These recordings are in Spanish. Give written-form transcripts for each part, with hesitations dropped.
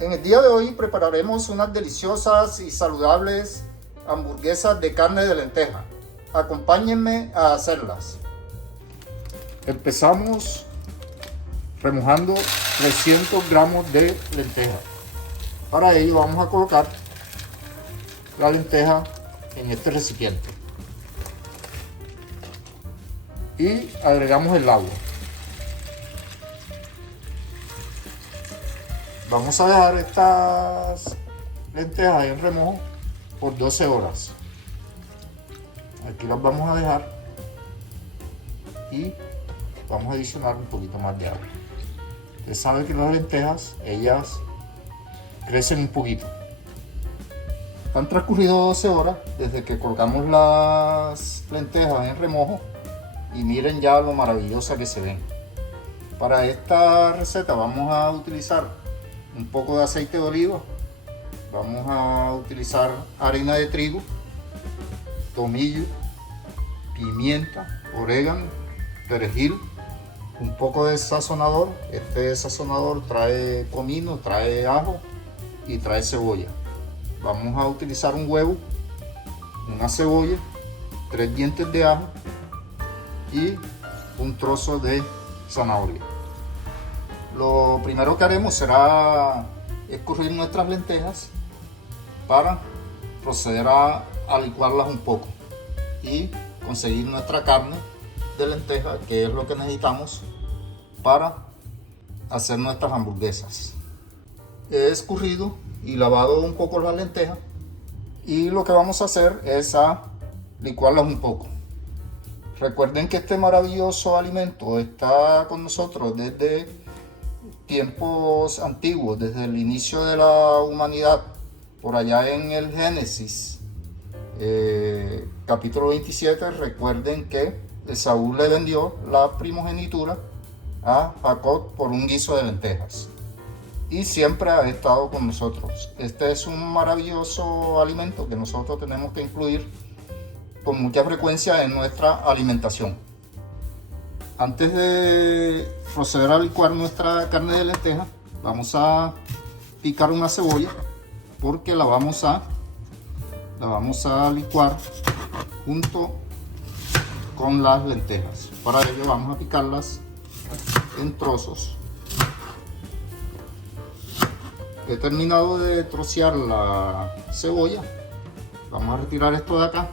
En el día de hoy prepararemos unas deliciosas y saludables hamburguesas de carne de lenteja. Acompáñenme a hacerlas. Empezamos remojando 300 gramos de lenteja. Para ello vamos a colocar la lenteja en este recipiente y agregamos el agua. Vamos a dejar estas lentejas en remojo por 12 horas. Aquí las vamos a dejar y vamos a adicionar un poquito más de agua. Usted sabe que las lentejas, ellas crecen un poquito. Han transcurrido 12 horas desde que colocamos las lentejas en remojo y miren ya lo maravillosa que se ven. Para esta receta vamos a utilizar un poco de aceite de oliva, vamos a utilizar harina de trigo, tomillo, pimienta, orégano, perejil, un poco de sazonador. Este sazonador trae comino, trae ajo y trae cebolla. Vamos a utilizar un huevo, una cebolla, 3 dientes de ajo y un trozo de zanahoria. Lo primero que haremos será escurrir nuestras lentejas para proceder a licuarlas un poco y conseguir nuestra carne de lenteja, que es lo que necesitamos para hacer nuestras hamburguesas. He escurrido y lavado un poco las lentejas y lo que vamos a hacer es licuarlas un poco. Recuerden que este maravilloso alimento está con nosotros desde tiempos antiguos, desde el inicio de la humanidad, por allá en el Génesis, capítulo 27, recuerden que Esaú le vendió la primogenitura a Jacob por un guiso de lentejas y siempre ha estado con nosotros. Este es un maravilloso alimento que nosotros tenemos que incluir con mucha frecuencia en nuestra alimentación. Antes de proceder a licuar nuestra carne de lenteja, vamos a picar una cebolla porque la vamos a licuar junto con las lentejas. Para ello vamos a picarlas en trozos. He terminado de trocear la cebolla. Vamos a retirar esto de acá.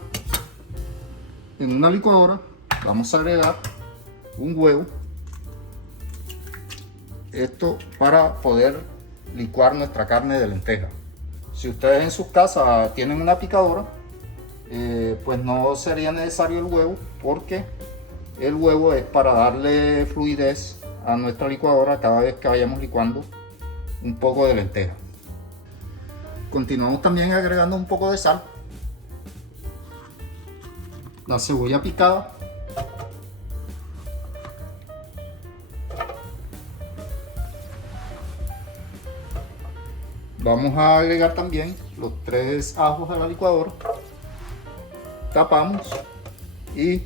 En una licuadora vamos a agregar un huevo, esto para poder licuar nuestra carne de lenteja. Si ustedes en sus casas tienen una picadora, pues no sería necesario el huevo, porque el huevo es para darle fluidez a nuestra licuadora cada vez que vayamos licuando un poco de lenteja. Continuamos también agregando un poco de sal, la cebolla picada, vamos a agregar también los 3 ajos a la licuadora, tapamos y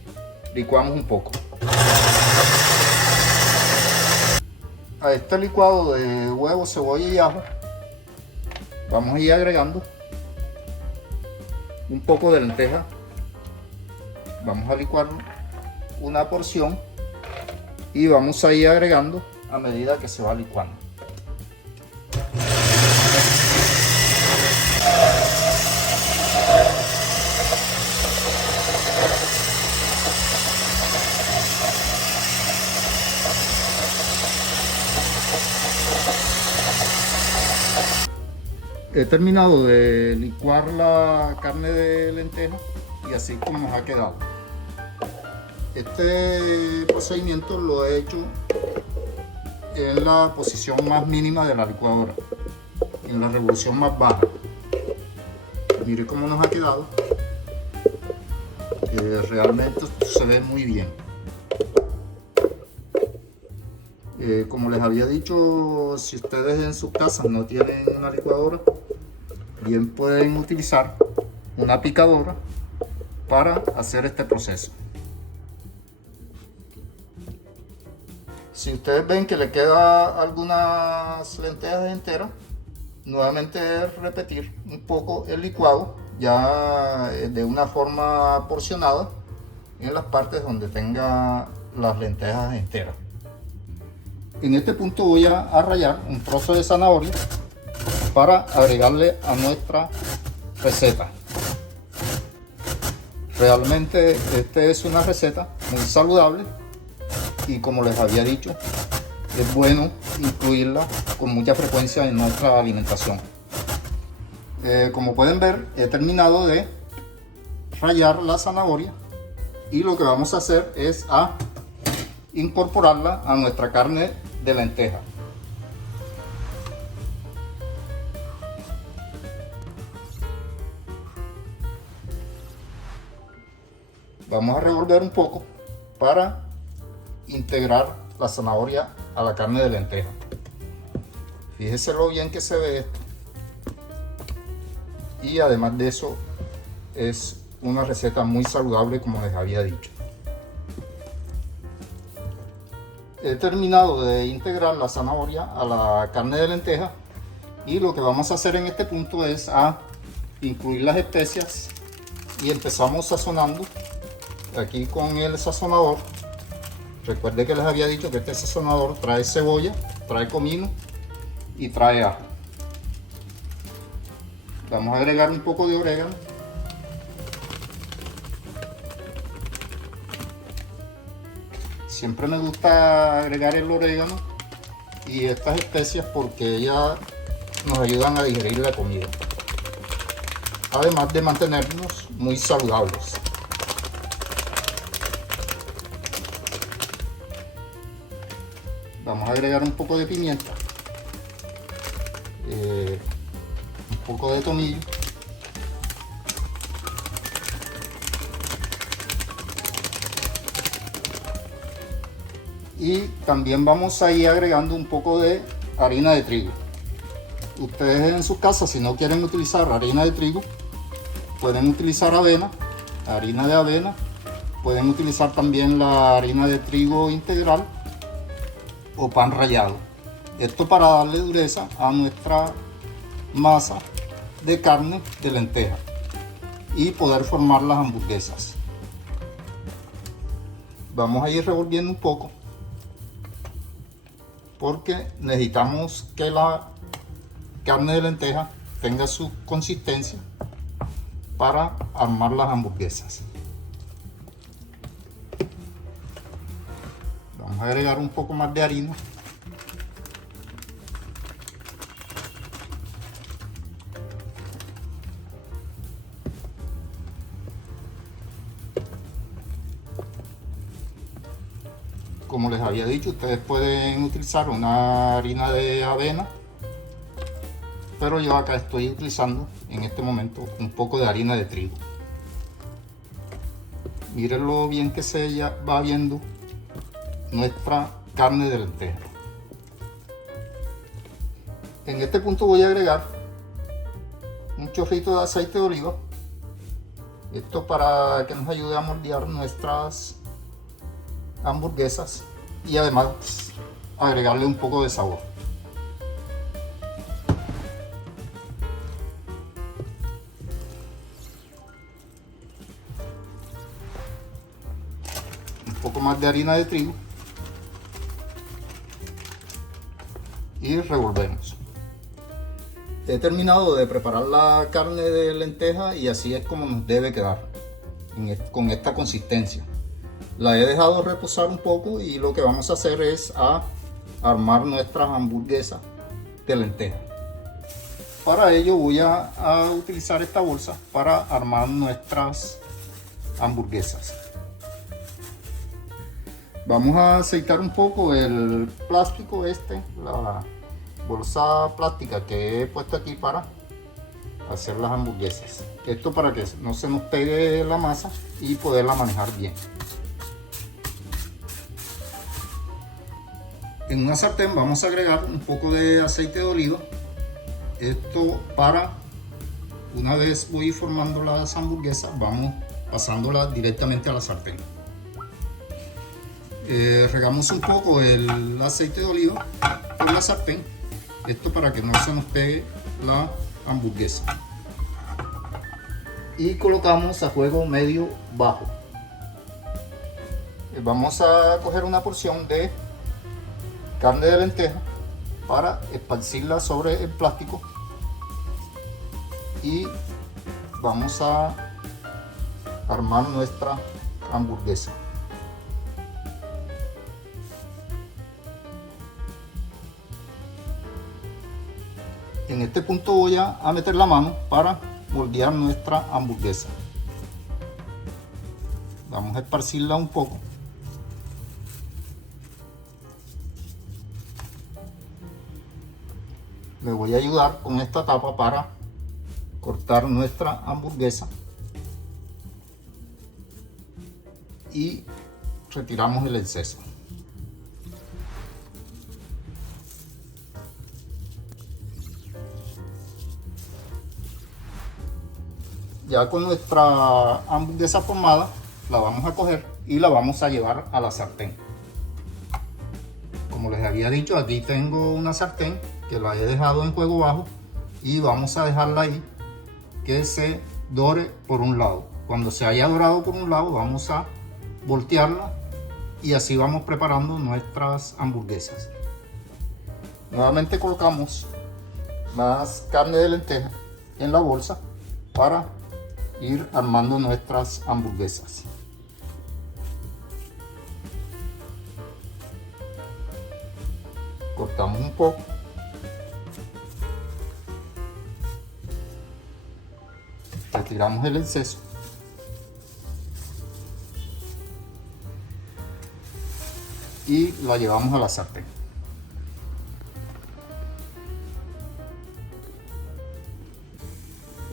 licuamos un poco. A este licuado de huevo, cebolla y ajo vamos a ir agregando un poco de lenteja. Vamos a licuar una porción y vamos a ir agregando a medida que se va licuando. He terminado de licuar la carne de lenteja y así como nos ha quedado. Este procedimiento lo he hecho en la posición más mínima de la licuadora, en la revolución más baja. Mire cómo nos ha quedado. Realmente se ve muy bien. Como les había dicho, si ustedes en sus casas no tienen una licuadora, bien pueden utilizar una picadora para hacer este proceso. Si ustedes ven que le queda algunas lentejas enteras, nuevamente repetir un poco el licuado, ya de una forma porcionada en las partes donde tenga las lentejas enteras. En este punto voy a rallar un trozo de zanahoria para agregarle a nuestra receta. Realmente esta es una receta muy saludable y, como les había dicho, es bueno incluirla con mucha frecuencia en nuestra alimentación. Como pueden ver, he terminado de rallar la zanahoria y lo que vamos a hacer es incorporarla a nuestra carne de lenteja. Vamos a revolver un poco para integrar la zanahoria a la carne de lenteja. Fíjense lo bien que se ve esto. Y además de eso, es una receta muy saludable, como les había dicho. He terminado de integrar la zanahoria a la carne de lenteja y lo que vamos a hacer en este punto es incluir las especias y empezamos sazonando aquí con el sazonador. Recuerde que les había dicho que este sazonador trae cebolla, trae comino y trae ajo. Vamos a agregar un poco de orégano. Siempre me gusta agregar el orégano y estas especias porque ellas nos ayudan a digerir la comida, además de mantenernos muy saludables. Vamos a agregar un poco de pimienta, un poco de tomillo, y también vamos a ir agregando un poco de harina de trigo. Ustedes en sus casas, si no quieren utilizar harina de trigo, pueden utilizar harina de avena, pueden utilizar también la harina de trigo integral o pan rallado. Esto para darle dureza a nuestra masa de carne de lenteja y poder formar las hamburguesas. Vamos a ir revolviendo un poco porque necesitamos que la carne de lenteja tenga su consistencia para armar las hamburguesas. Vamos a agregar un poco más de harina. Como les había dicho, ustedes pueden utilizar una harina de avena, pero yo acá estoy utilizando en este momento un poco de harina de trigo. Miren lo bien que se va viendo nuestra carne de lenteja. En este punto voy a agregar un chorrito de aceite de oliva, esto para que nos ayude a moldear nuestras hamburguesas y además agregarle un poco de sabor. Un poco más de harina de trigo y revolvemos. He terminado de preparar la carne de lenteja y así es como nos debe quedar, con esta consistencia. La he dejado reposar un poco y lo que vamos a hacer es armar nuestras hamburguesas de lenteja. Para ello voy a utilizar esta bolsa para armar nuestras hamburguesas. Vamos a aceitar un poco el plástico la bolsa plástica que he puesto aquí para hacer las hamburguesas. Esto para que no se nos pegue la masa y poderla manejar bien. En una sartén vamos a agregar un poco de aceite de oliva. Esto para, una vez voy formando las hamburguesas, vamos pasándolas directamente a la sartén. Regamos un poco el aceite de oliva por la sartén Esto para que no se nos pegue la hamburguesa. Y colocamos a fuego medio bajo. Vamos a coger una porción de carne de lenteja para esparcirla sobre el plástico y vamos a armar nuestra hamburguesa. En este punto voy a meter la mano para moldear nuestra hamburguesa. Vamos a esparcirla un poco. Le voy a ayudar con esta tapa para cortar nuestra hamburguesa y retiramos el exceso. Ya con nuestra hamburguesa formada, la vamos a coger y la vamos a llevar a la sartén. Como les había dicho, aquí tengo una sartén que la he dejado en fuego bajo y vamos a dejarla ahí que se dore por un lado. Cuando se haya dorado por un lado, vamos a voltearla y así vamos preparando nuestras hamburguesas. Nuevamente colocamos más carne de lenteja en la bolsa para ir armando nuestras hamburguesas. Cortamos un poco. Retiramos el exceso. Y la llevamos a la sartén.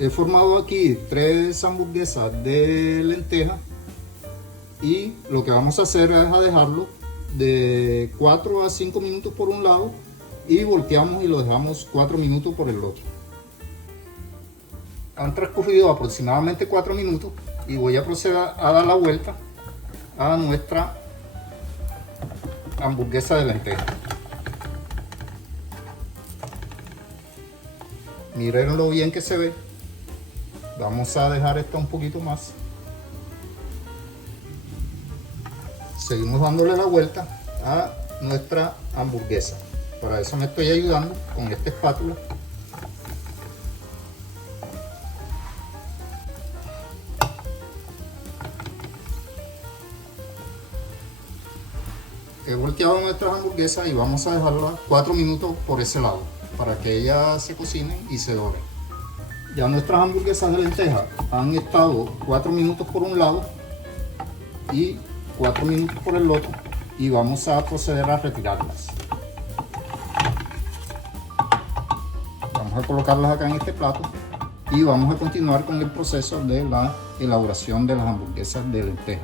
He formado aquí 3 hamburguesas de lenteja y lo que vamos a hacer es a dejarlo de 4 a 5 minutos por un lado y volteamos y lo dejamos 4 minutos por el otro. Han transcurrido aproximadamente 4 minutos y voy a proceder a dar la vuelta a nuestra hamburguesa de lenteja. Miren lo bien que se ve. Vamos a dejar esta un poquito más. Seguimos dándole la vuelta a nuestra hamburguesa. Para eso me estoy ayudando con esta espátula. He volteado nuestras hamburguesas y vamos a dejarlas 4 minutos por ese lado para que ellas se cocinen y se doren. Ya nuestras hamburguesas de lenteja han estado 4 minutos por un lado y 4 minutos por el otro y vamos a proceder a retirarlas. Vamos a colocarlas acá en este plato y vamos a continuar con el proceso de la elaboración de las hamburguesas de lenteja.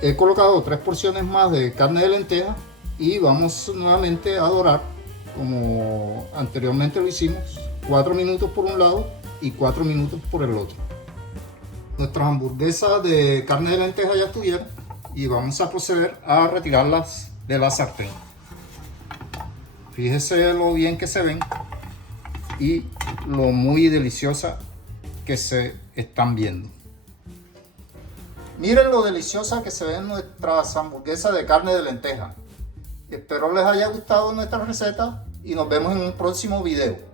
He colocado 3 porciones más de carne de lenteja y vamos nuevamente a dorar como anteriormente lo hicimos, 4 minutos por un lado y 4 minutos por el otro. Nuestras hamburguesas de carne de lenteja ya estuvieron y vamos a proceder a retirarlas de la sartén. Fíjense lo bien que se ven y lo muy deliciosa que se están viendo. Miren lo deliciosa que se ven nuestras hamburguesas de carne de lenteja. Espero les haya gustado nuestra receta y nos vemos en un próximo video.